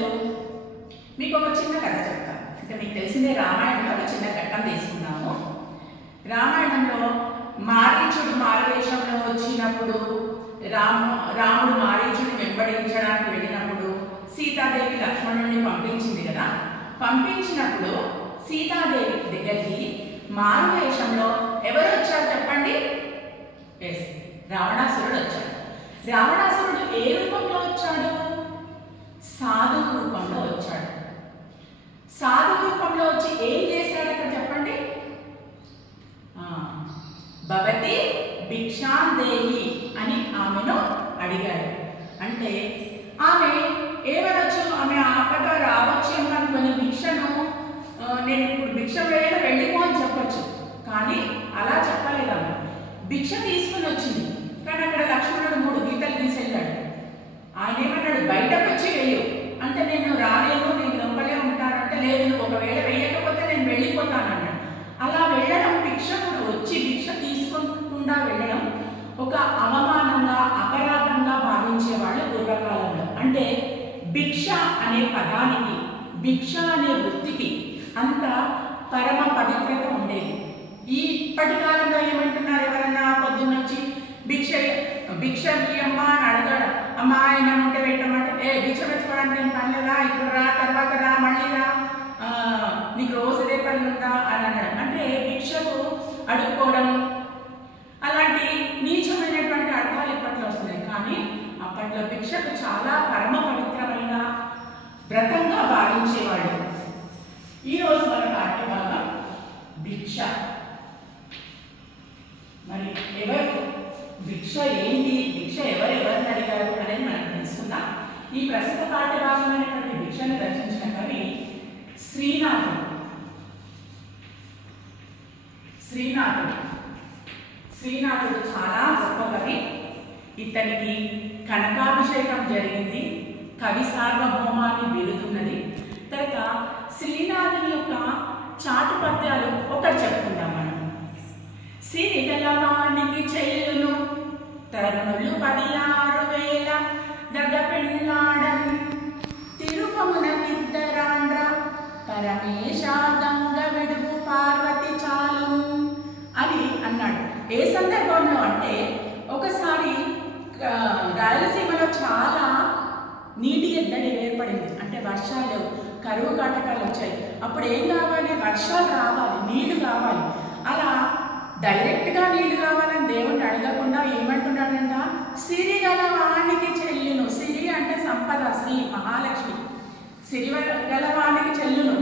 పిల్లలు మీకు ఒక చిన్న కథ చెప్తాను. అంటే మీకు తెలిసిందే రామాయణంలో ఒక చిన్న ఘట్టం తీసుకున్నాము. రామాయణంలో మారీచుడు మారువేషంలో వచ్చినప్పుడు రాముడు మారీచుడిని వెంబడించడానికి వెళ్ళినప్పుడు సీతాదేవి లక్ష్మణుడిని పంపించింది కదా. పంపించినప్పుడు సీతాదేవి దగ్గరికి మారువేషంలో ఎవరు వచ్చారు చెప్పండి? ఎస్, రావణాసురుడు వచ్చాడు. రావణాసురుడు ఏ రూపంలో వచ్చాడు? సాధువు రూపంలో వచ్చాడు. సాధువు రూపంలో వచ్చి ఏం చేశాడు అక్కడ చెప్పండి? భవతి భిక్షాం దేహి అని ఆమెను అడిగాడు. అంటే ఆమె ఏమనొచ్చు? ఆమె ఆపద రావచ్చు అనుకుని భిక్షను నేను ఇప్పుడు భిక్ష వేయను వెళ్ళిపో అని చెప్పచ్చు. కానీ అలా చెప్పలేదు. ఆమె భిక్ష తీసుకుని వచ్చింది. కానీ అక్కడ లక్ష్మణుడు 3 గీతలు తీసేళ్ళాడు. ఆయన ఏమన్నాడు? బయటకు వచ్చి వెయ్యు అంటే నేను రాలేను, నేను లోపలే ఉంటానంటే లేదు, నువ్వు ఒకవేళ వేయకపోతే నేను వెళ్ళిపోతానన్నాడు. అలా వెళ్ళడం, భిక్షకుడు వచ్చి భిక్ష తీసుకుంటూ వెళ్ళడం ఒక అవమానంగా అపరాధంగా భావించేవాళ్ళు పూర్వకాలంలో. అంటే భిక్ష అనే పదానికి, భిక్ష అనే వృత్తికి అంత పరమ పవిత్రత ఉండేది. ఇప్పటి కాలంలో ఏమంటున్నారు? ఎవరన్నా పొద్దున్నొచ్చి భిక్ష అమ్మ అని అడగాడు. అమ్మ ఆయన ఉంటే పెట్టమంటే భిక్ష పెట్టుకోవడానికి నేను పని లేదా, ఇప్పుడు రా, తర్వాత రా, మళ్ళీ రా, నీకు రోజు ఇదే పని ఉందా అని అన్నాడు. అంటే భిక్షకు అడుక్కోవడం అలాంటి నీచమైనటువంటి అర్థాలు ఇప్పట్లో వస్తున్నాయి. కానీ అప్పట్లో భిక్షకు చాలా పరమ పవిత్రమైన వ్రతంగా భావించేవాడు. ఈరోజు మన పాఠ్యభాగం భిక్ష. మరి ఎవరు భిక్ష ఏంటి, భిక్ష ఎవరెవరిని అడిగారు అనేది మనం తెలుసుకుందాం. ఈ ప్రస్తుత పాఠ్యభాగమైనటువంటి భిక్షను రచించిన కవి శ్రీనాథుడు. శ్రీనాథుడు చాలా గొప్ప కవి. ఇతనికి కనకాభిషేకం జరిగింది, కవి సార్వభౌమాన్ని బిరుదున్నది. తర్వాత శ్రీనాథుని యొక్క చాటు పద్యాలు ఒకటి చెప్పుకుందాం మనం. సిరిగలవానికి చెల్లును తరుణులు 16,000 దగపెళ్ళాడన్ తిరుపమునకిద్దరాండ్ర పరమేశ గంగ విడుగు పార్వతి చాలు అని అన్నాడు. ఏ సందర్భంలో అంటే ఒకసారి రాయలసీమలో చాలా నీటి ఎద్దడి ఏర్పడింది. అంటే వర్షాలు, కరువు కాటకాలు వచ్చాయి. అప్పుడు ఏం కావాలి? వర్షాలు రావాలి, నీళ్లు కావాలి. అలా డైరెక్ట్గా నీళ్లు కావాలని దేవుణ్ణి అడగకుండా ఏమంటున్నాడంట? సిరి గలవానికి చెల్లును. సిరి అంటే సంపద, శ్రీ మహాలక్ష్మి. సిరి గలవానికి చెల్లును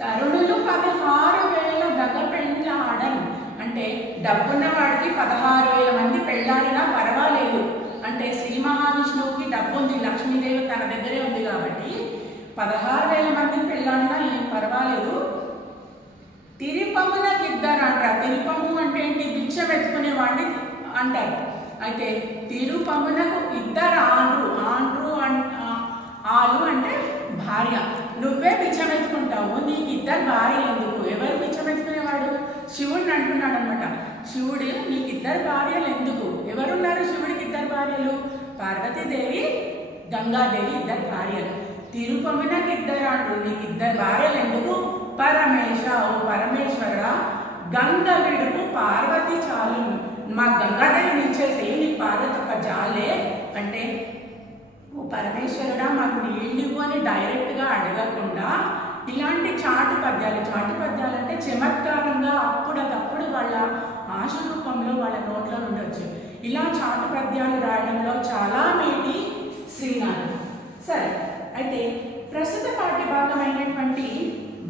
తరుణులు 16,000 దగపెళ్ళాడన్. అంటే డబ్బున్న వాడికి 16,000 మంది పెళ్ళాడినా పర్వాలేదు. అంటే శ్రీ మహావిష్ణువుకి డబ్బు ఉంది, లక్ష్మీదేవి తన దగ్గరే ఉంది కాబట్టి 16,000 మంది పెళ్ళాడినా ఏం పర్వాలేదు. తిరుపమునకిద్దరు అంటారు. తిరుపము అంటే ఏంటి? భిక్ష పెట్టుకునే వాడిని అంటారు. అయితే తిరుపమునకు ఇద్దరు ఆండ్రు. ఆలు అంటే భార్య. నువ్వే బిచ్చం ఎత్తుకుంటావు, నీకు ఇద్దరు భార్యలు ఎందుకు? ఎవరు బిచ్చం ఎత్తుకునేవాడు? శివుడిని అంటున్నాడు అనమాట. శివుడు నీకు ఇద్దరు భార్యలు ఎందుకు? ఎవరున్నారు శివుడికి ఇద్దరు భార్యలు? పార్వతీదేవి, గంగాదేవి ఇద్దరు భార్యలు. తిరుపమునకి ఇద్దరు అంటారు, నీకు ఇద్దరు భార్యలు ఎందుకు? పరమేశ, ఓ పరమేశ్వర, గంగ విడుపు పార్వతి చాలు, మా గంగాదేవిని ఇచ్చేసేయి, నీకు పార్వతి ఒక జాలే అంటే ఓ పరమేశ్వరుడా మాకు నీళ్ళు అని డైరెక్ట్గా అడగకుండా ఇలాంటి చాటు పద్యాలు అంటే చమత్కారంగా అప్పుడప్పుడు వాళ్ళ ఆశ రూపంలో వాళ్ళ నోట్లో ఉండొచ్చు. ఇలా చాటు పద్యాలు రాయడంలో చాలా మేటి శ్రీనాథుడు. సరే, అయితే ప్రస్తుత పాఠ్యభాగమైనటువంటి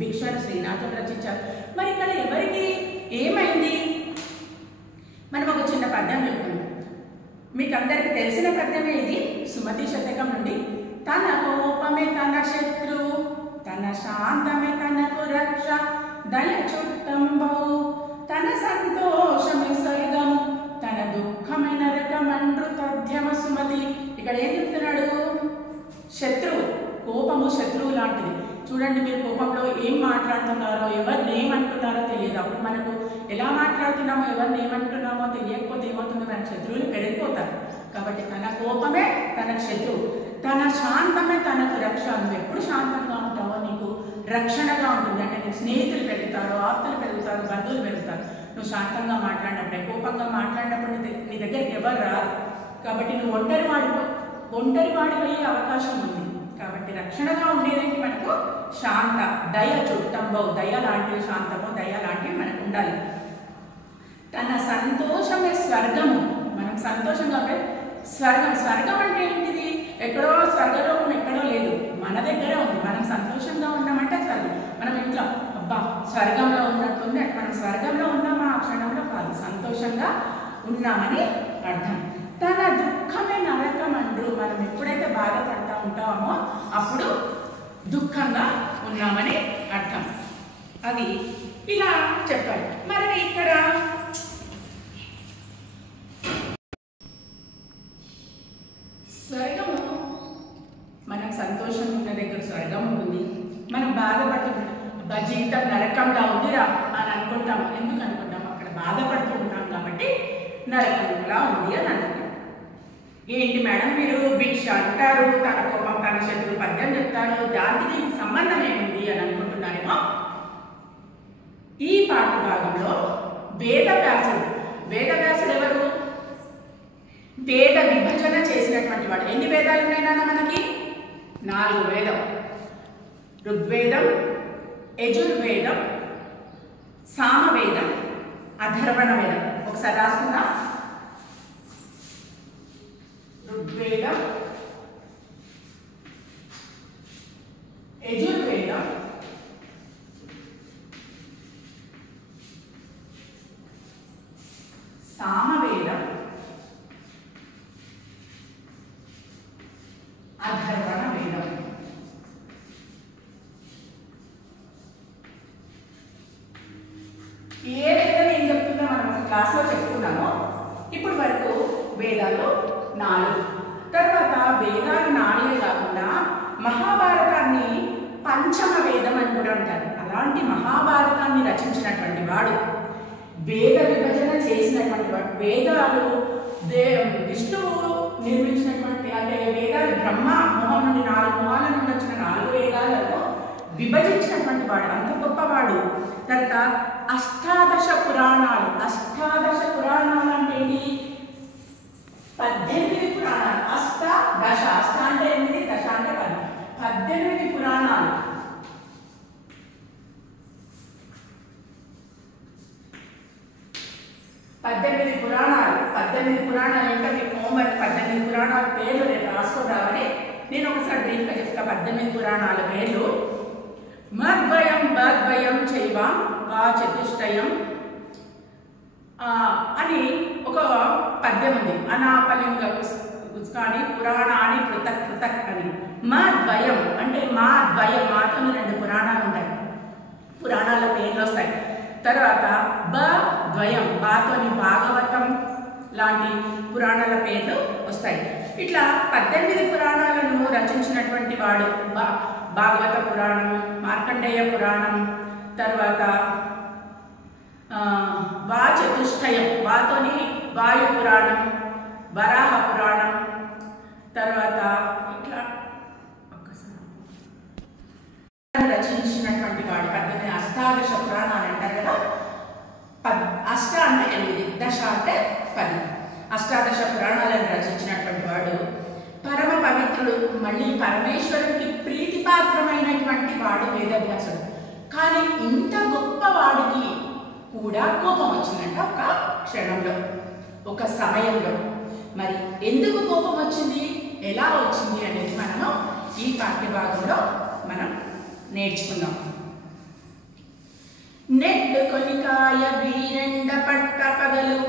భిక్షను శ్రీనాథుడు రచించారు. మరి ఇక్కడ ఎవరికి ఏమైంది? మనం ఒక చిన్న పద్యం చెప్పుకున్నాం. మీకు అందరికి తెలిసిన పద్యమే ఇది. సుమతి శతకం నుండి తన కోపమే తన శత్రువు, తన శాంతమే తనకు రక్ష, దయ చుట్టంబవు, తన సంతోషమే స్వర్గము, తన దుఃఖమే నరకమండ్రు తథ్యమ సుమతి. ఇక్కడ ఏం చెప్తున్నాడు? శత్రువు, కోపము శత్రువు లాంటిది. చూడండి, మీరు కోపంలో ఏం మాట్లాడుతున్నారో, ఎవరిని ఏమంటున్నారో తెలియదు. అప్పుడు మనకు ఎలా మాట్లాడుతున్నామో, ఎవరిని ఏమంటున్నామో తెలియకపోతే ఏమవుతుందో మన శత్రువులు పెరిగిపోతారు. కాబట్టి తన కోపమే తన శత్రువు, తన శాంతమే తనకు రక్ష, చాలు, నువ్వు ఎప్పుడు శాంతంగా ఉంటావో నీకు రక్షణగా ఉంటుంది. అంటే నీకు స్నేహితులు పెరుగుతారు, ఆప్తులు పెరుగుతారు, బంధువులు పెరుగుతారు. నువ్వు శాంతంగా మాట్లాడినప్పుడే, కోపంగా మాట్లాడినప్పుడు నీ దగ్గరికి ఎవరు రారు. కాబట్టి నువ్వు ఒంటరి వాడిపోయే అవకాశం ఉంది. కాబట్టి రక్షణగా ఉండేదేంటి మనకు శాంత, దయ చుట్టంబవు, దయ లాంటివి, శాంతము దయ లాంటివి మనకు ఉండాలి. తన సంతోషమే స్వర్గము. మనం సంతోషంగా ఉంటే స్వర్గం. స్వర్గం అంటే ఏంటిది? ఎక్కడో స్వర్గలోకం ఎక్కడో లేదు, మన దగ్గరే ఉంది. మనం సంతోషంగా ఉన్నామంటే స్వర్గం. మనం ఇంట్లో అబ్బా స్వర్గంలో ఉన్నట్టుంది అంటే మనం స్వర్గంలో ఉన్నామా ఆ క్షణంలో కాదు, సంతోషంగా ఉన్నామని అర్థం. తన దుఃఖమే నరకం అంటారు. మనం ఎప్పుడైతే బాధపడతా ఉంటామో అప్పుడు దుఃఖంగా ఉన్నామని అర్థం. అది ఇలా చెప్పాలి. మరి ఇక్కడ స్వర్గము, మనం సంతోషంగా ఉన్న దగ్గర స్వర్గం ఉంటుంది. మనం బాధపడుతుంటాం, జీవితం నరకంలా ఉందిరా అని అనుకుంటాం. ఎందుకు అనుకుంటాం? అక్కడ బాధపడుతూ ఉంటాం కాబట్టి నరకంలా ఉంది అని అనుకుంటాం. ఏంటి మేడం మీరు భిక్ష అంటారు, తన కోపం తన శత్రువు పద్యం చెప్తారు, దానికి సంబంధం ఏముంది అని అనుకుంటున్నారేమో. ఈ పాఠ భాగంలో వేదవ్యాసుడు ఎవరు? వేద విభజన చేసినటువంటి వాడు. ఎన్ని వేదాలు ఉన్నాయినా మనకి? 4 వేదం. ఋగ్వేదం, యజుర్వేదం, సామవేదం, అథర్వణ వేదం. ఒకసారి రాసుకుందా? ఋగ్వేదం, యజుర్వేదం, సామవేదం, అథర్వణ వేదం. ఏ వేదం ఏం చెప్తుందో మనం క్లాస్లో చెప్పుకున్నాము. ఇప్పటి వరకు వేదాలు 4. తర్వాత వేదాలు 4 కాకుండా మహాభారతాన్ని పంచమ వేదం అని కూడా అంటారు. అలాంటి మహాభారతాన్ని రచించినటువంటి వాడు, వేద విభజన చేసినటువంటి వాడు. వేదాలు విష్ణువు నిర్మించినటువంటి, అంటే వేదాలు బ్రహ్మ మొహం నుండి 4 మొహాల నుండి వచ్చిన 4 వేదాలను విభజించినటువంటి వాడు, అంత గొప్పవాడు. తర్వాత అష్టాదశ పురాణాలు. అష్టాదశ పురాణాలు అంటే ఏంటి? 18 పురాణాలు. అష్టాదశ, అష్ట అంటే 8, దశ అంటే 10. 18 పురాణాలు. 18 పురాణాలు ఇంకా మీకు హోంవర్క్. 18 పురాణాల పేర్లు నేను రాసుకోదామని నేను ఒకసారి బ్రీఫ్గా చెప్తా. 18 పురాణాల పేర్లు: మద్వయం చైవ వా చతుష్టయం అని ఒక పద్యం ఉంది. అనాపలింగ పుస్తకాన్ని పురాణాన్ని పృథక్ అని. మద్వయం అంటే మాతో 2 పురాణాలు ఉంటాయి, పురాణాల పేర్లు వస్తాయి. తర్వాత ద్వయం, బాతోని భాగవతం లాంటి పురాణాల పేర్లు వస్తాయి. ఇట్లా 18 పురాణాలను రచించినటువంటి వాడు. భాగవత పురాణం, మార్కండేయ పురాణం, తర్వాత వా చతుష్టయం, వాతోని వాయు పురాణం, వరాహ పురాణం, తర్వాత ఇట్లా రచించినటువంటి వాడు. 18 అష్టాదశ పురాణాలు అంటారు కదా. అష్ట అంటే 8, దశ అంటే 10. అష్టాదశ పురాణాలను రచించినటువంటి వాడు పరమ పవిత్రుడు. మళ్ళీ పరమేశ్వరుడికి ప్రీతిపాత్రమైనటువంటి వాడు వేదవ్యాసుడు. కానీ ఇంత గొప్ప వాడికి కూడా కోపం వచ్చిందంట ఒక క్షణంలో, ఒక సమయంలో. మరి ఎందుకు కోపం వచ్చింది, ఎలా వచ్చింది అనేది మనము ఈ పాఠ్యభాగంలో మనం నేర్చుకుందాం. నెట్టుకొనికాయ వీరెండ పట్ట పగలు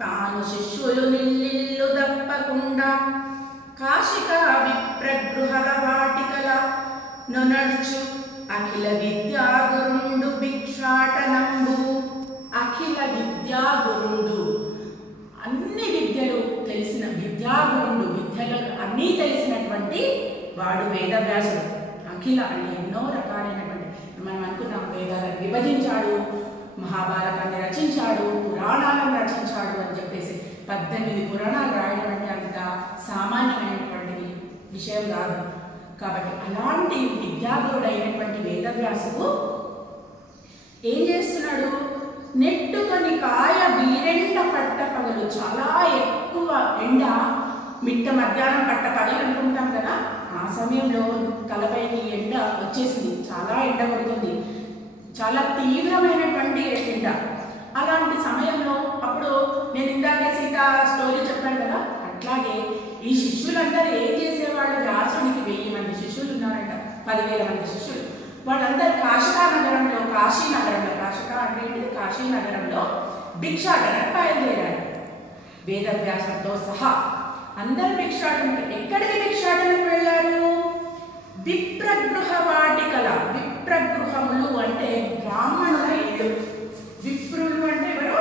తాను శిష్యులు నిల్లిల్లు దప్పకుండా కాశిక విప్రగృహల వాటికల నొనర్చు అఖిల విద్యాగురుండు భిక్షాటనంబు. అఖిల విద్యాగురుండు, అన్ని విద్యలు తెలిసిన విద్యాగురుండు, విద్యలు అన్నీ తెలిసినటువంటి వాడు వేదవ్యాసుడు. అఖిల అంటే ఎన్నో రకాలైనటువంటి, మనం అనుకున్నాం వేదాలను విభజించాడు, మహాభారతాన్ని రచించాడు, పురాణాలను రచించాడు అని చెప్పేసి. 18 పురాణాలు రాయడం అంటే అంత సామాన్యమైనటువంటి విషయం కాదు. కాబట్టి అలాంటి విద్యాగురుడైనటువంటి వేదవ్యాసుడు ఏం చేస్తున్నాడు? నెట్టుకొని కాయ బీరెండ పట్ట పగలు, చాలా ఎక్కువ ఎండ, మిట్ట మధ్యాహ్నం పట్ట పగలు అనుకుంటాం కదా, ఆ సమయంలో తలపైకి ఎండ వచ్చేసింది, చాలా ఎండ పడుతుంది, చాలా తీవ్రమైనటువంటి ఎండ. అలాంటి సమయంలో అప్పుడు నేను ఇందాకే సీత స్టోరీ చెప్పాను కదా, అట్లాగే ఈ శిష్యులందరూ ఏం చేసేవాళ్ళు? వ్యాసుడికి 1000 మంది శిష్యులు ఉన్నారంట, 10,000 మంది శిష్యులు. వాళ్ళందరూ కాశికా నగరంలో, కాశికా అంటే కాశీనగరంలో భిక్షాటనకు బయలుదేరారు వేదవ్యాసంతో సహా. అందరూ భిక్షాటనకి. ఎక్కడికి భిక్షాటనకు వెళ్ళారు? విప్రగృహ వాటికల. విప్రగృహములు అంటే బ్రాహ్మణుల ఇల్లు. విప్రులు అంటే ఎవరు?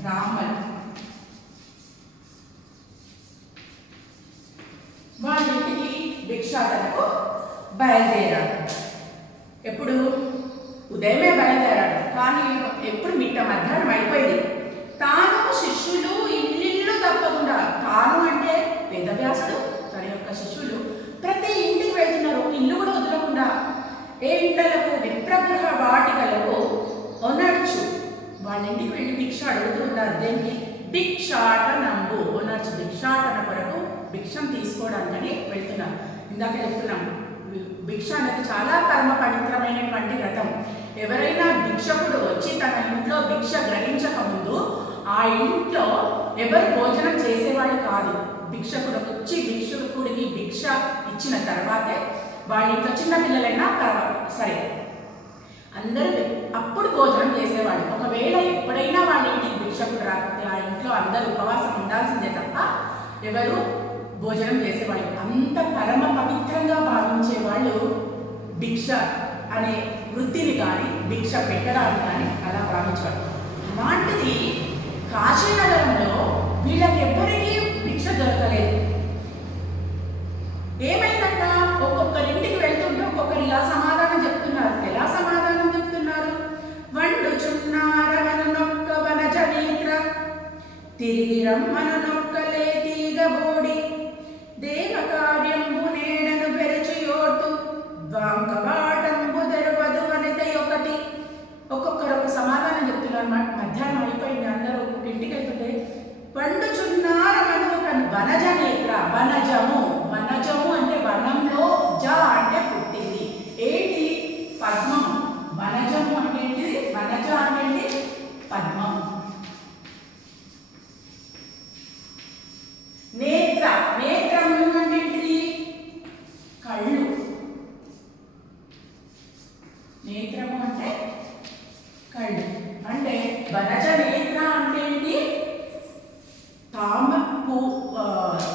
బ్రాహ్మణులు. వాళ్ళ ఇంటికి భిక్షాటనకు బయలుదేరాడు. ఎప్పుడు? ఉదయమే బయలుదేరాడు, కానీ ఎప్పుడు మిట్ట మధ్యాహ్నం అయిపోయింది. తాను శిష్యులు ఇల్లు తప్పకుండా, తాను అంటే వేదవ్యాసుడు, తన యొక్క శిష్యులు ప్రతి ఇంటికి వెళ్తున్నారు, ఇల్లు కూడా వదలకుండా. ఏ ఇంటలకు? విప్రగృహ వాటికలకు ఒనర్చు, వాళ్ళ ఇంటికి వెళ్ళి భిక్ష అడుగుతున్నారు. దేనికి? భిక్షాటనంబు. ఒనర్చు భిక్షాటన కొరకు, భిక్షం తీసుకోవడానికని వెళ్తున్నారు. ఇందాక చెప్తున్నాం, భిక్ష అనేది చాలా పరమ పవిత్రమైనటువంటి వ్రతం. ఎవరైనా భిక్షకుడు వచ్చి తన ఇంట్లో భిక్ష గ్రహించక ముందు ఆ ఇంట్లో ఎవరు భోజనం చేసేవాళ్ళు కాదు. భిక్షకుడు వచ్చి భిక్షకుడికి భిక్ష ఇచ్చిన తర్వాతే వాళ్ళ ఇంట్లో చిన్న పిల్లలైనా సరే అందరూ అప్పుడు భోజనం చేసేవాళ్ళు. ఒకవేళ ఎప్పుడైనా వాళ్ళ ఇంటికి భిక్షకుడు రాకపోతే ఆ ఇంట్లో అందరూ ఉపవాసం ఉండాల్సిందే తప్ప ఎవరు భోజనం చేసేవాళ్ళు. అంత పరమ పవిత్రంగా భావించే వాళ్ళు భిక్ష అనే వృత్తిని కానీ, భిక్ష పెట్టడాన్ని కానీ అలా భావించారు. అలాంటిది కాశీనగరంలో వీళ్ళకి ఎవ్వరికీ భిక్ష దొరకలేదు. ఏమైందంట? ఒక్కొక్కరింటికి వెళ్తుంటే ఒక్కొక్కరు ఇలా సమాధానం చెప్తున్నారు. ఎలా సమాధానం చెప్తున్నారు? వండుచున్నారమను నొక్క వనజ నేత్ర, తిరిగి రమ్మను నొక్కలే తీగబోడి, దేవకార్యంబు నేడను పెరచియోర్తు, ద్వాంకవాటంబు తెరవదు వనిత ఒకటి. ఒక్కొక్కరు సమాధానం చెప్తున్నారు. మధ్యాహ్నం అయిపోయింది, అందరూ ఇంటికి వెళ్తుంటే వండుచున్నారమను ఒక వనజ నేత్ర. వనజము, వనజము అంటే వనంలో, జ అంటే పుట్టింది. ఏంటి? పద్మం. వనజము అంటే ఏంటిది? వనజ అంటే పద్మం. నేత్ర, నేత్రము అంటే ఏంటిది? కళ్ళు. నేత్రము అంటే కళ్ళు. అంటే వనజ నేత్ర అంటే ఏంటి?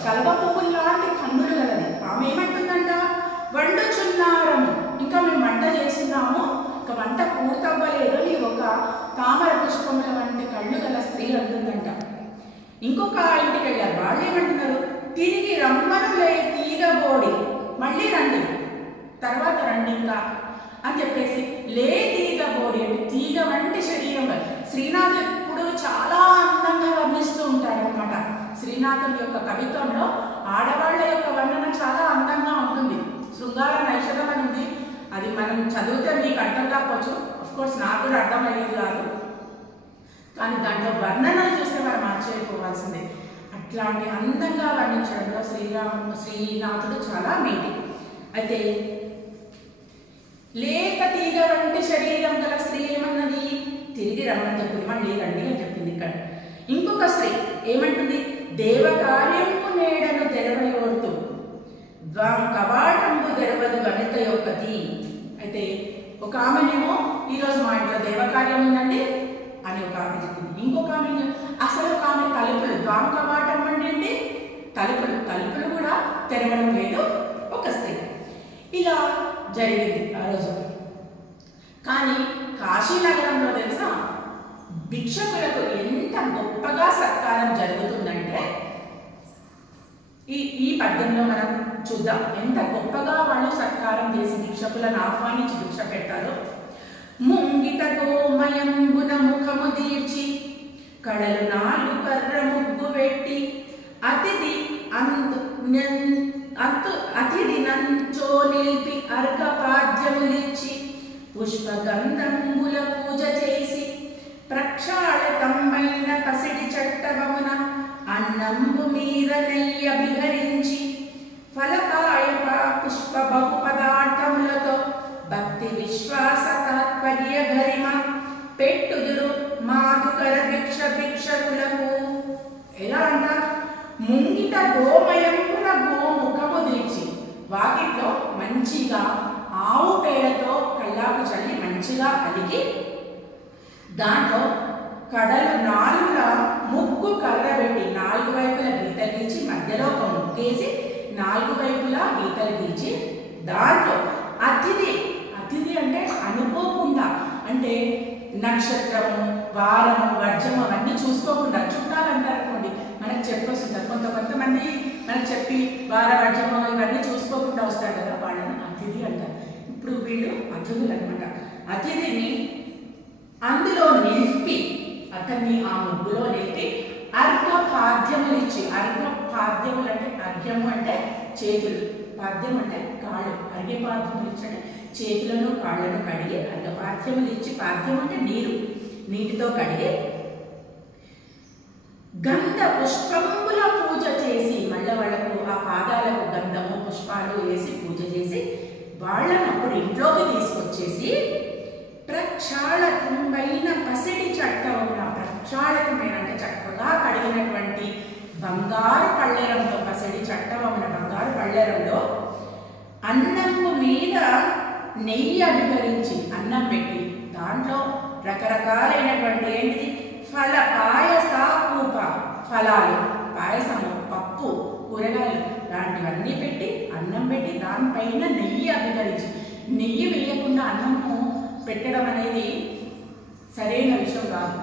కల్వ పువ్వులు లాంటి కన్నులు గలది. ఆమె ఏమంటుందంట? వండుచున్నారము, ఇంకా మేము వంట చేస్తున్నాము, ఇంకా వంట పూర్తవ్వలేదు, నీ ఒక తామర పుష్పముల వంటి కళ్ళు గల స్త్రీ అంటుందంట. ఇంకొక ఇంటికి వెళ్ళారు. వాళ్ళు ఏమంటున్నారు? తిరిగి రమ్మను తీగబోడి, మళ్ళీ రండి, తర్వాత రండి ఇంకా అని చెప్పేసి. తీగబోడి అంటే తీగ వంటి శరీరం. శ్రీనాథ్ ఎప్పుడు చాలా అందంగా వర్ణిస్తూ ఉంటాడు అనమాట. శ్రీనాథుని యొక్క కవిత్వంలో ఆడవాళ్ల యొక్క వర్ణన చాలా అందంగా ఉంటుంది. శృంగార నైషధం అని ఉంది, అది మనం చదివితే మీకు అర్థం కాకపోవచ్చు. అఫ్కోర్స్ నాకు కూడా అర్థమయ్యేది కాదు, కానీ దాంట్లో వర్ణనలు చూస్తే మనం ఆశ్చర్యపోవాల్సిందే. అట్లాంటి అందంగా వర్ణించడంలో శ్రీనాథుడు చాలా మేటి. అయితే లేక తీగ వంటి శరీరం గల స్త్రీ ఏమన్నది? తిరిగి రమ్మని చెప్పింది, మళ్ళీ రండి అని చెప్పింది. ఇక్కడ ఇంకొక స్త్రీ ఏమంటుంది? దేవకార్యము నేడను తెరవయోర్తు, కవాటంబు తెరవదు వనిత యొక్కది. అయితే ఒక ఆమెనేమో ఈరోజు మా ఇంట్లో దేవకార్యం ఉందండి అని ఒక ఆమె చెప్పింది. ఇంకొక ఆమె అసలు ఒక ఆమె తలుపులు, కవాటం అంటే ఏంటి? తలుపులు, తలుపులు కూడా తెరవడం లేదు ఒక స్త్రీ. ఇలా జరిగింది ఆ రోజు. కానీ కాశీనగరంలో తెలుసా భిక్షకులకు ఎంత గొప్పగా సత్కారం జరుగుతుందంటే ఈ పద్యంలో మనం చూద్దాం. ఎంత గొప్పగా వాళ్ళు సత్కారం చేసి భిక్షకులను ఆహ్వానించి భిక్ష పెడతారు. ముంగిట గోమయంబున ముఖము దీర్చి, కడలు 4 కర్ర ముగ్గు పెట్టి, అతిథి అతిథి నంచో నిల్పి అర్ఘపాద్యములిచ్చి పుష్పగంధంబుల పూజ చేసి ప్రక్షాళితమైన పసిడి చట్టవమున అన్నంబు మీద నెయ్యి అభిహరించి ఫలపాయప పుష్ప బహు పదార్థములతో భక్తి విశ్వాస తాత్పర్య గరిమ పెట్టుదురు మాధుకర భిక్షకులకు. ఎలా అంటారు? ముంగిట గోమయంపున గోముఖము దిల్చి వాకిట్లో మంచిగా ఆవు పేడతో కల్లాపు చల్లి మంచిగా అలిగి దాంట్లో కడలు నాలుగులా ముగ్గు కర్ర పెట్టి 4 వైపుల గీతలు గీచి మధ్యలో ఒక ముగ్గేసి 4 వైపులా గీతలు గీచి దాంట్లో అతిథి అంటే అనుకోకుండా, అంటే నక్షత్రము వారము వర్జము అవన్నీ చూసుకోకుండా చుట్టాలంటారు అనుకోండి, మనకు చెప్పొస్తుంటారు. కొంతమంది మనకు చెప్పి వార వర్జము ఇవన్నీ చూసుకోకుండా వస్తారు కదా, వాళ్ళని అతిథి అంటారు. ఇప్పుడు వీళ్ళు అతిథులు అనమాట. అతిథిని అందులో నిలిపి అతన్ని ఆ ముగ్గులో నిలిపి అర్ఘపాద్యములు ఇచ్చి, అర్ఘపాద్యములు అంటే అర్ఘ్యము అంటే చేతులు, పాద్యం అంటే కాళ్ళు, అర్ఘ్యపాద్యములు ఇచ్చంటే చేతులను కాళ్ళను కడిగి అర్ఘపాద్యములు ఇచ్చి, పాద్యం అంటే నీటితో కడిగి గంధ పుష్పముల పూజ చేసి మళ్ళీ వాళ్ళకు ఆ పాదాలకు గంధము పుష్పాలు వేసి పూజ చేసి వాళ్ళను అప్పుడు ఇంట్లోకి తీసుకొచ్చేసి ప్రక్షాళకమైన పసిడి చట్టవమున, ప్రక్షాళకమైన అంటే చక్కగా కడిగినటువంటి బంగారు పళ్ళెరంలో, పసిడి చట్టవమున బంగారు పళ్ళెరంలో అన్నము మీద నెయ్యి అభికరించి అన్నం పెట్టి దాంట్లో రకరకాలైనటువంటి ఏంటిది ఫల పాయస పూప ఫలాలు, పాయసము, పప్పు, కూరగాయలు లాంటివన్నీ పెట్టి అన్నం పెట్టి దానిపైన నెయ్యి అభికరించి, నెయ్యి వేయకుండా అన్నము పెట్టడం అనేది సరైన విషయం కాదు.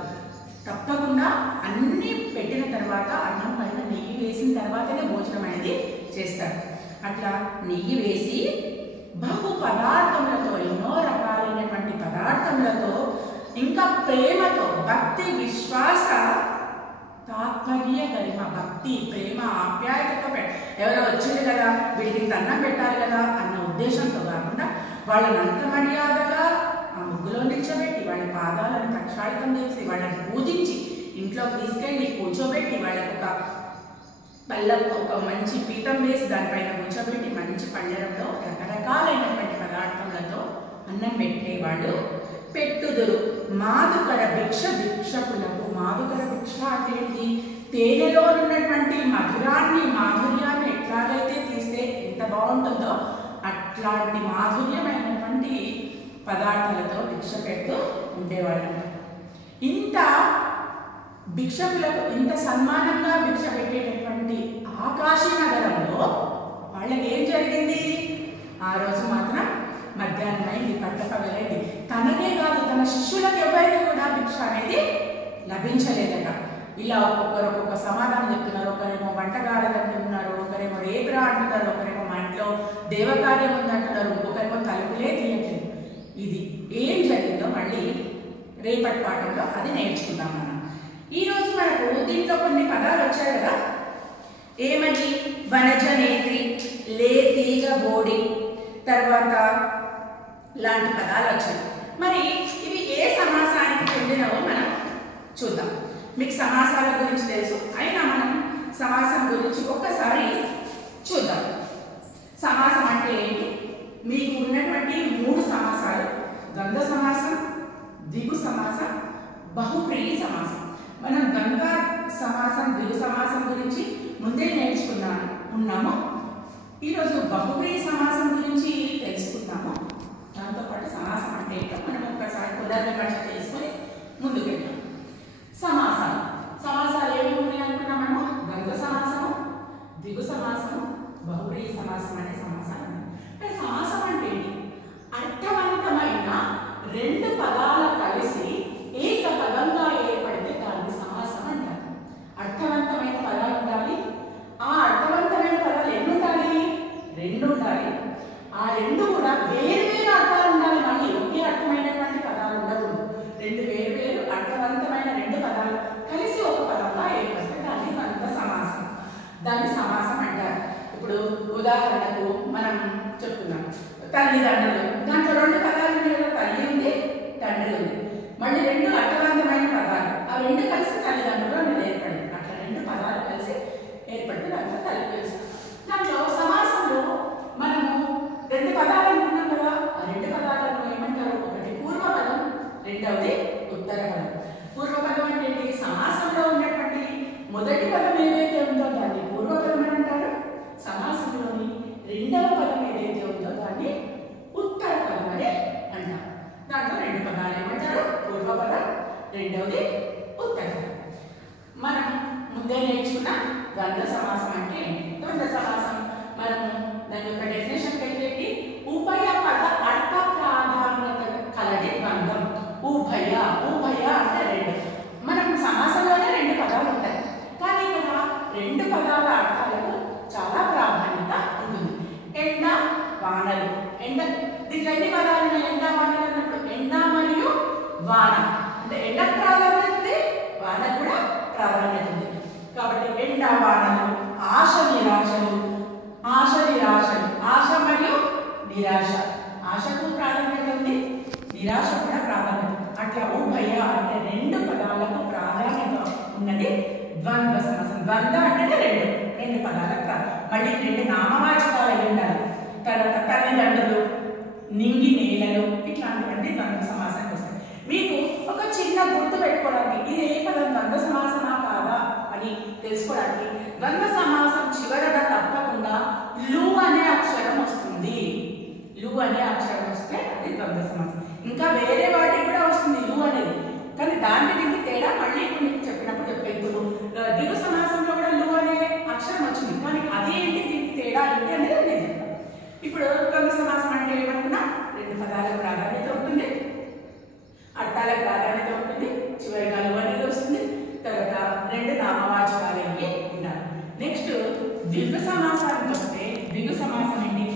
తప్పకుండా అన్నీ పెట్టిన తర్వాత అన్నం పైన నెయ్యి వేసిన తర్వాతనే భోజనం అనేది చేస్తారు. అట్లా నెయ్యి వేసి బహు పదార్థములతో, ఎన్నో రకాలైనటువంటి పదార్థములతో, ఇంకా ప్రేమతో, భక్తి విశ్వాస తాత్పర్య గరిమ, భక్తి ప్రేమ ఆప్యాయతతో ఎవరో వచ్చింది కదా వీడికి అన్నం పెట్టాలి కదా అన్న ఉద్దేశంతో కాకుండా వాళ్ళని అంత మర్యాదగా ఆ ముగ్గులో నిల్చోబెట్టి వాళ్ళ పాదాలను ప్రక్షాళితం చేసి వాళ్ళని పూజించి ఇంట్లోకి తీసుకెళ్ళి కూర్చోబెట్టి వాళ్ళకు ఒక మంచి పీఠం వేసి దానిపైన కూర్చోబెట్టి మంచి పళ్ళెరంలో రకరకాలైనటువంటి పదార్థములతో అన్నం పెట్టేవాళ్ళు. పెట్టుదురు మాధుకర భిక్షకులకు. మాధుకర భిక్ష అంటే ఏంటి? తేనెలో ఉన్నటువంటి మాధుర్యాన్ని ఎట్లాగైతే తీస్తే ఎంత బాగుంటుందో అట్లాంటి మాధుర్యమైనటువంటి పదార్థాలతో భిక్ష పెడుతూ ఉండేవాళ్ళు. ఇంత భిక్షకులకు ఇంత సన్మానంగా భిక్ష పెట్టేటటువంటి ఆకాశీ నగరంలో వాళ్ళకి ఏం జరిగింది? ఆ రోజు మాత్రం మధ్యాహ్నం అయింది, పట్టపగలైంది. తనకే కాదు తన శిష్యులకు ఎవరికి కూడా భిక్ష అనేది లభించలేదట. ఇలా ఒక్కొక్క సమాధానం చెప్తున్నారు. ఒకరేమో వంటగారలు అంటున్నారు, ఒకరేమో రేపురా అంటున్నారు, ఒకరేమో మా ఇంట్లో దేవకార్యం ఉందంటున్నారు, ఇంకొకరేమో తలుపులే తీయట్లేదు. ఇది ఏం జరిగిందో మళ్ళీ రేపటి పాఠంలో అది నేర్చుకుందాం మనం. ఈరోజు మనకు దీంట్లో కొన్ని పదాలు వచ్చాయి కదా, ఏమని? వనజనేత్రి, లేతీగ బోడి, తర్వాత లాంటి పదాలు వచ్చాయి. మరి ఇవి ఏ సమాసానికి చెందినవో మనం చూద్దాం. మీకు సమాసాల గురించి తెలుసు, అయినా మనం సమాసం గురించి ఒక్కసారి చూద్దాం. సమాసం అంటే ఏంటి? మీకు ఉన్నటువంటి 3 సమాసాలు: ద్వంద్వ సమాసం, ద్విగు సమాసం, బహుప్రీతి సమాసం. మనం ద్వంద్వ సమాసం, ద్విగు సమాసం గురించి ముందే ఉన్నాము. ఈరోజు బహుప్రీతి సమాసం గురించి తెలుసుకుంటాము. దాంతోపాటు సమాసం అంటే ఏంటో మనం ఒక్కసారి పునర్విమర్శ చేసుకొని ముందుకు వెళ్తాం. సమాసాలు ఏమి ఉన్నాయి అనుకున్నామేమో? ద్వంద్వ సమాసము, ద్విగు సమాసము, బహుప్రీతి సమాసం అనే సమాసాలు ఉన్నాయి. సమాసం అంటే ఏంటి? అర్థవంతమైన 2 పదాలు కలిసి ఏక పదంగా ఏర్పడితే దాన్ని సమాసం అంటారు. అర్థవంతమైన పదాలు ఉండాలి. ఆ అర్థవంతమైన పదాలు ఎన్ని ఉండాలి? 2 ఉండాలి. ఆ 2 కూడా వేరు అర్థాలు ఉండాలి. మళ్ళీ ఒకే అర్థమైనటువంటి పదాలు ఉండకూడదు. 2 వేరు అర్థవంతమైన 2 పదాలు కలిసి ఒక పదంగా ఏర్పడితే దాన్ని ద్వంద్వ సమాసం, దాన్ని సమాసం అంటారు. ఇప్పుడు ఉదాహరణకు మనం చెప్పుకున్నాం తల్లిదండ్రులు. దాంట్లో 2 పదాలు ఉన్నాయి కదా, తల్లి ఉంది, తండ్రి ఉంది. మళ్ళీ 2 అర్థవంతమైన పదాలు. ఆ 2 కలిసి తల్లిదండ్రులు అనేది ఏర్పడింది. అట్లా 2 పదాలు కలిసి ఏర్పడితే దాంట్లో తల్లి తెలుసు. దాంట్లో సమాసంలో మనము 2 పదాలు అనుకున్నాం కదా, ఆ 2 పదాలను ఏమంటారు? ఒకటి పూర్వపదం, రెండవది ఉత్తర పదం. పూర్వపదం అంటే ఏంటి? సమాసంలో ఉన్నటువంటి మొదటి పదం ఏదైతే ఉందో దాన్ని పూర్వపదం అని అంటారు. సమాసంలోని రెండవ పదం ఏదైతే ఉందో దాన్ని ఉత్తర పదం అని అంటారు. దాంట్లో 2 పదాలు ఏమంటారు? పూర్వపదం, రెండవది ఉత్తర పదం. మనం ముందే నేర్చుకున్న ద్వంద్వ సమాసం అంటే ఏంటి? ద్వంద్వ సమాసం మనము దాని యొక్క డెఫినేషన్కి వెళ్ళేది ఉభయ పద అర్థ ప్రాధాన్యత కలది ద్వంద్వం. ఉభయ అంటే 2. మనం సమాసంలోనే 2 పదాలు ఉంటాయి, కానీ ఇక్కడ 2 పదాల అర్థాలకు చాలా ప్రాధాన్యత ఉంటుంది. ఎండ, వానలు. ఎండ, దీంట్లో ఎన్ని పదాలు ఉన్నాయి? ఎండ, వానలు అన్నప్పుడు ఎండ మరియు వాన అంటే ఎండ ప్రాధాన్యత ఉంది, వాన కూడా ప్రాధాన్యత ఉంది. కాబట్టి ఎండ, వానలు, ఆశ, నిరాశలు. ఆశ, నిరాశలు. ఆశ మరియు నిరాశ. ఆశకు ప్రాధాన్యత ఉంది, నిరాశ కూడా ప్రాధాన్యత. అట్లా ఉభయ అంటే 2 పదాలకు ప్రాధాన్యత ఉన్నది ద్వంద్వ సమాసం. ద్వంద్వ అంటే 2 పదాలకు మళ్ళీ 2 నామవాచకాలు అయి ఉండాలి. తర్వాత తల్లిదండ్రులు, నింగి నేలలు, ఇట్లాంటివన్నీ ద్వంద్వ సమాసానికి వస్తాయి. మీకు ఒక చిన్న గుర్తు పెట్టుకోవడానికి ఇది ఏ పదం ద్వంద్వ సమాసమా కాదా అని తెలుసుకోవడానికి ద్వంద్వ సమాసం చివరగా తప్పకుండా లు అనే అక్షరం వస్తుంది. లు అనే అక్షరం వస్తే అది ద్వంద్వ సమాసం. ఇంకా వేరే వాటికి కూడా వస్తుంది లు అనేది, కానీ దానికి దీనికి తేడా మళ్ళీ ఇప్పుడు మీకు చెప్పినప్పుడు చెప్పేప్పుడు దిగు సమాసంలో కూడా లు అనే అక్షరం వచ్చింది, కానీ అదేంటి దీనికి తేడా ఏంటి అనేది నేను చెప్తాను. ఇప్పుడు ద్వంద్వ సమాసం అంటే ఏమనుకున్నా 2 పదాలకు ప్రాధాన్యత ఉంటుంది, అర్థాలకు ప్రాధాన్యత ఉంటుంది, చివరిగా లు అనేది వస్తుంది, తర్వాత 2 నామవాచకాలు ఉండాలి. నెక్స్ట్ ద్విగు సమాసానికి వస్తే ద్విగు సమాసం ఏంటి?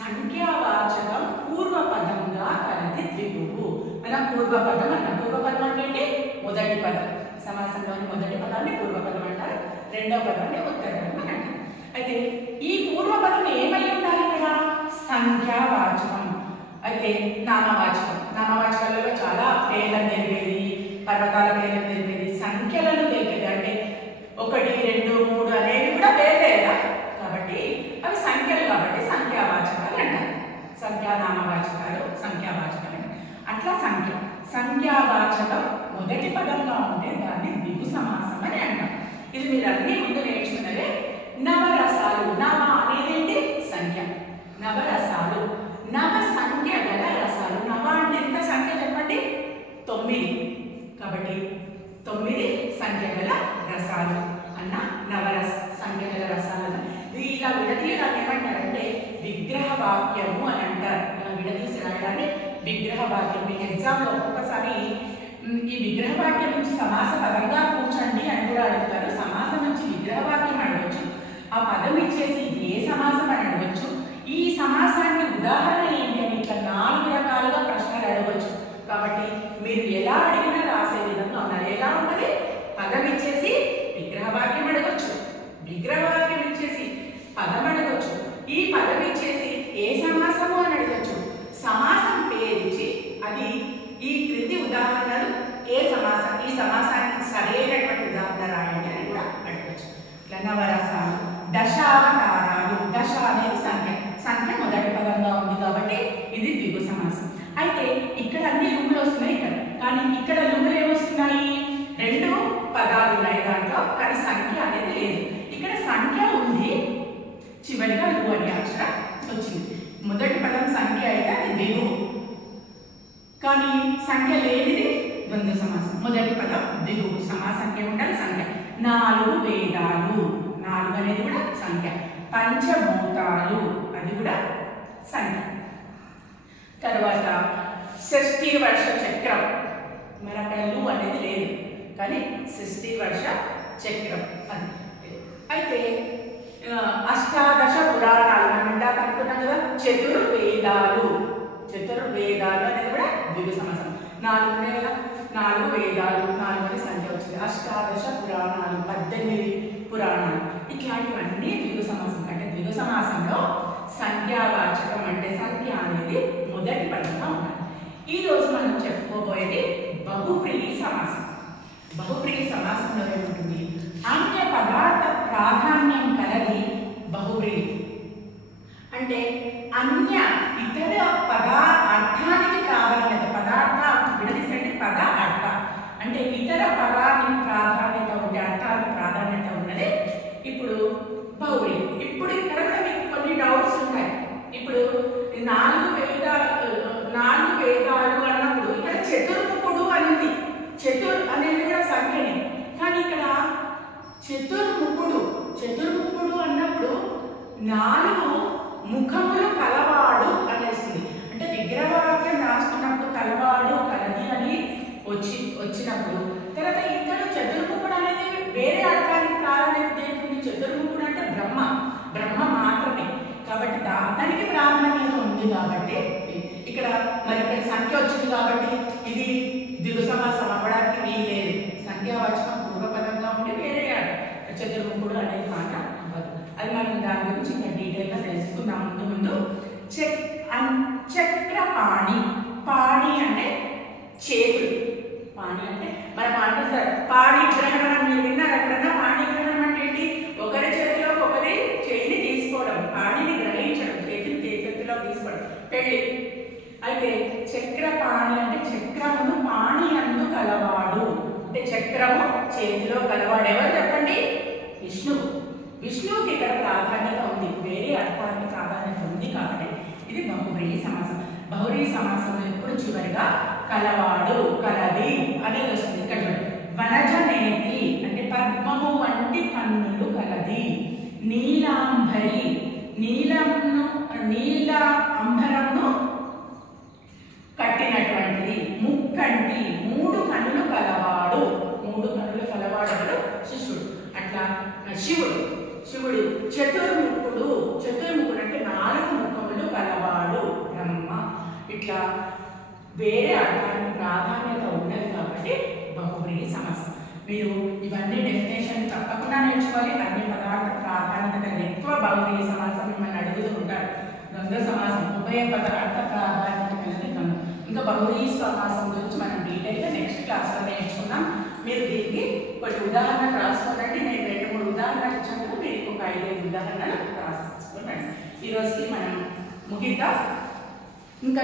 సంఖ్యావాచకం పూర్వపదంగా కలది ద్విగువు. మనం పూర్వపదం అన్నాం. పూర్వపదం అంటే ఏంటి? మొదటి పదం. సమాసంలోని మొదటి పదాన్ని పూర్వపదం అంటారు, రెండవ పదాన్ని ఉత్తర పదం అని అంటారు. అయితే ఈ పూర్వపదం ఏమై ఉండాలి ఇక్కడ? సంఖ్యావాచకం. అయితే నామవాచకం. నామవాచకాలలో చాలా పేర్లను తెలిపేది, పర్వతాల పేర్లను తెలిపేది, సంఖ్యలను తెలిపేది. అంటే 1, 2, 3 అనేవి కూడా పేర్లే కదా, కాబట్టి అవి సంఖ్యలు కాబట్టి సంఖ్యావాచకాలు అంటారు. సంఖ్యానామవాచకాలు, సంఖ్యావాచకాలు అంటారు. అట్లా సంఖ్యావాచకం మొదటి పదంగా ఉంటే దాన్ని ద్విగు సమాసం అని అంటాం. ఇది మీరు అన్ని ముందు నేర్చుకున్నదే. నవరసాలు. నవ అనేది ఏంటి? సంఖ్య. నవరసాలు, నవ సంఖ్య గల రసాలు. నవ అంటే ఎంత సంఖ్య చెప్పండి? 9. కాబట్టి 9 సంఖ్య గల రసాలు అన్న నవరస సంఖ్య గల రసాలు అన్న. ఇలా విడదీయడాన్ని ఏమంటారంటే విగ్రహ వాక్యము అని అంటారు. ఇలా విడదీసి రాయడాన్ని విగ్రహ వాక్యం. మీకు ఎగ్జామ్లో ఒక్కొక్కసారి ఈ విగ్రహ వాక్యం నుంచి సమాస పదంగా కూర్చోండి అని కూడా అడుగుతారు. సమాసం నుంచి విగ్రహ వాక్యం అడగవచ్చు. ఆ పదం ఇచ్చేసి ఏ సమాసం అని అడగవచ్చు. ఈ సమాసానికి ఉదాహరణ ఏంటి అని ఇట్లా 4 రకాలుగా ప్రశ్నలు అడగవచ్చు. కాబట్టి మీరు ఎలా అడిగినా రాసే విధంగా ఉన్నారు. ఎలా ఉన్నది? పదం ఇచ్చేసి విగ్రహవాక్యం అడగచ్చు, విగ్రహవాక్యం ఇచ్చేసి పదం అడగచ్చు, ఈ పదం ఇచ్చేసి ఏ సమాసము అని అడగచ్చు, సమాసం పేరిచ్చి అది ఈ క్రింది ఉదాహరణలు ఏ సమాసం, ఈ సమాసానికి సరైనటువంటి ఉదాహరణ రాయండి అని కూడా అడగచ్చు. నవరసాలు, దశావతారాలు. దశ అనేది సంఖ్య మొదటి పదంగా ఉంది కాబట్టి ఇది ద్విగు సమాసం. అయితే ఇక్కడ అన్ని లుములు వస్తున్నాయి ఇక్కడ, కానీ ఇక్కడ లుములు ఏమొస్తున్నాయి? 2 పదాలు ఉన్నాయి దాంట్లో, కానీ సంఖ్య అనేది లేదు. ఇక్కడ సంఖ్య ఉంది, చివరిగా లు అనే అక్షరం వచ్చింది. మొదటి పదం సంఖ్య అయితే అది ద్విగువు, కానీ సంఖ్య లేనిది ద్వంద్వ సమాసం. మొదటి పదం ద్విగువు, సమాసంఖ్య ఉండాలి సంఖ్య. 4 వేదాలు. 4 అనేది కూడా సంఖ్య. పంచభూతాలు అది కూడా సంఖ్య. తర్వాత షష్ఠీ వర్ష చక్రం. మరి అక్కడ లు అనేది లేదు, కానీ షష్ఠీ వర్ష చక్రం అది. అయితే అష్టాదశ పురాణాలు మనం ఇందాక అనుకున్నాం కదా, చతుర్వేదాలు. చతుర్వేదాలు అనేది కూడా ద్విగు సమాసం. 4 ఉన్నాయి కదా, 4 వేదాలు, 4 అనే సంఖ్య వచ్చింది. అష్టాదశ పురాణాలు, 18 పురాణాలు, ఇట్లాంటివన్నీ ద్విగు సమాసం. అంటే ద్విగు సమాసంలో సంఖ్యావాచకం అంటే సంఖ్య అనేది మొదటి పదంగా ఉండాలి. ఈ రోజు మనం చెప్పుకోబోయేది బహువ్రీహి సమాసం. బహువ్రీహి సమాసంలో ఏముంటుంది? అన్య పదార్థ ప్రాధాన్యం కలది బహువ్రీహి. అంటే అన్య ఇతర అర్థానికి ప్రాధాన్యత, పదార్థ విడదీసండి పద అర్థ అంటే ఇతర పదానికి ప్రాధాన్యత ఉండే అర్థానికి ప్రాధాన్యత ఉన్నది ఇప్పుడు బహువ్రీహి. ఇప్పుడు ఇక్కడ కూడా మీకు కొన్ని డౌట్స్ ఉంటాయి. ఇప్పుడు నాలుగు వేదాలు అన్నప్పుడు ఇక్కడ చతుర్ముఖుడు అనేది చతుర్ అనేది కూడా సంఖ్యనే. కానీ ఇక్కడ చతుర్ముఖుడు అన్నప్పుడు 4 ముఖములు కలవాడు అనేస్తుంది. అంటే విగ్రహవాక్యం రాస్తున్నప్పుడు కలవాడు కలది అని వచ్చినప్పుడు తర్వాత ఇక్కడ చతుర్ముఖుడు అనేది వేరే అర్థానికి ప్రాధాన్యత ఏంటి? చతుర్ముఖుడు అంటే బ్రహ్మ మాత్రమే. కాబట్టి దానికి ప్రాధాన్యత ఉంది. కాబట్టి ఇక్కడ మరి ఇక్కడ సంఖ్య వచ్చింది కాబట్టి ఇది ద్విగు సమాసం అవ్వడానికి వీల్లేదు. సంఖ్యావాచకం పూర్వపదంగా ఉండి వేరే చతుర్ముఖుడు అనేది మాట అవ్వదు. అది మనం దాని గురించి ఇంకా డీటెయిల్గా తెలుసుకుందాం. ముందు చక్రపాణి. పాణి అంటే చేతులు. పాణి అంటే మనం అంటారు పాణి గ్రహణం. మీరు విన్నారు ఎక్కడన్నా? పాణి గ్రహణం అంటే ఏంటి? ఒకరి చేతిలో ఒకరి చేతిని తీసుకోవడం, పాణిని గ్రహించడం, చేతిలో తీసుకోవడం, పెళ్లి. అయితే చక్రపాణి అంటే చక్రమును పాణి అందు కలవాడు. అంటే చక్రము చేతిలో కలవాడు ఎవరు చెప్పండి? విష్ణువుకి ఇక్కడ ప్రాధాన్యత ఉంది, వేరే అర్థానికి ప్రాధాన్యత ఉంది. కాబట్టి ఇది బహువ్రీహి సమాసం. బహువ్రీహి సమాసం ఎప్పుడు చివరిగా కలవాడు కలది అనేది వస్తుంది. ఇక్కడ వనజనేతి అంటే పద్మము వంటి కన్నులు కలది. నీలాంబరి నీల అంబరమును కట్టినటువంటిది. ముక్కంటి 3 కన్నులు కలవాడు. 3 కన్నులు కలవాడు శిష్యుడు. అట్లా శివుడు చతుర్ముఖుడు అంటే 4 ముఖములు కలవాడు బ్రహ్మ. ఇట్లా వేరే అర్థానికి ప్రాధాన్యత ఉన్నది కాబట్టి బహువ్రీహి సమాసం. మీరు ఇవన్నీ డెఫినేషన్ తప్పకుండా నేర్చుకోవాలి. అన్ని పదార్థ ప్రాధాన్యత ఎక్కువ బహువ్రీహి సమాసం మిమ్మల్ని అడుగుతూ ఉంటారు. ద్వంద్వ సమాసం ఉభయ పదార్థ ప్రాధాన్యత కలిగి ద్వంద్వ. ఇంకా బహువ్రీహి సమాసం గురించి మనం డీటెయిల్గా నెక్స్ట్ క్లాస్లో నేర్చుకుందాం. మీరు దీనికి ఒకటి ఉదాహరణ రాసుకోనండి. నేను 2-3 ఉదాహరణలు ఇచ్చాను. మీరు ఒక 5-5 ఉదాహరణలు రాసుకోండి. ఈరోజుకి మనం ముగిద్దాం. ఇంకా